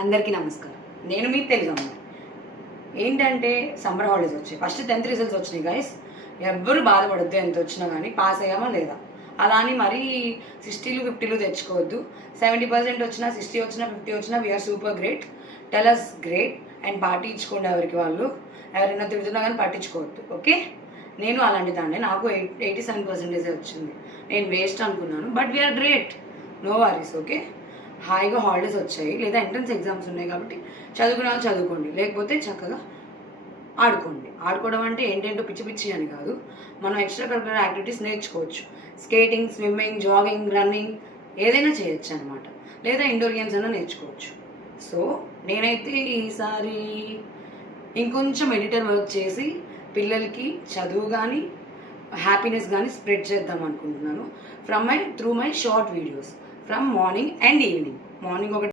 అందరికీ నమస్కారం. నేను మీ తెలుగమ్మ. ఏంటంటే సమ్మర్ హాలిడేస్ వచ్చాయి. ఫస్ట్ 10th రిజల్ట్స్ వచ్చినాయి గైస్. ఎవ్వరు బాధపడద్దు, ఎంత వచ్చినా కానీ పాస్ అయ్యామా లేదా. అలా అని మరీ 60లు 50లు తెచ్చుకోవద్దు. 70% వచ్చినా, 60 వచ్చినా, 50 వచ్చినా we are super great. Tell us great and party ఇచ్చుకోండి ఎవరికి వాళ్ళు. ఎవరైనా తిడుతున్నా కానీ పట్టించుకోవద్దు, ఓకే? నేను అలాంటి దాన్ని, నాకు 87% వచ్చింది. నేను వేస్ట్ అనుకున్నాను, but we are great. No worries, okay? హాయిగా హాలిడేస్ వచ్చాయి, లేదా ఎంట్రన్స్ ఎగ్జామ్స్ ఉన్నాయి కాబట్టి చదువుకునే వాళ్ళు చదువుకోండి, లేకపోతే చక్కగా ఆడుకోండి. ఆడుకోవడం అంటే ఏంటంటో పిచ్చి పిచ్చి అని కాదు, మనం ఎక్స్ట్రా కరికులర్ యాక్టివిటీస్ నేర్చుకోవచ్చు. స్కేటింగ్, స్విమ్మింగ్, జాగింగ్, రన్నింగ్ ఏదైనా చేయొచ్చు అనమాట. లేదా ఇండోర్ గేమ్స్ అయినా నేర్చుకోవచ్చు. సో నేనైతే ఈసారి ఇంకొంచెం ఎడిటర్ వర్క్ చేసి పిల్లలకి చదువు కానీ హ్యాపీనెస్ కానీ స్ప్రెడ్ చేద్దాం అనుకుంటున్నాను through my short videos from morning and evening. Morning ఒక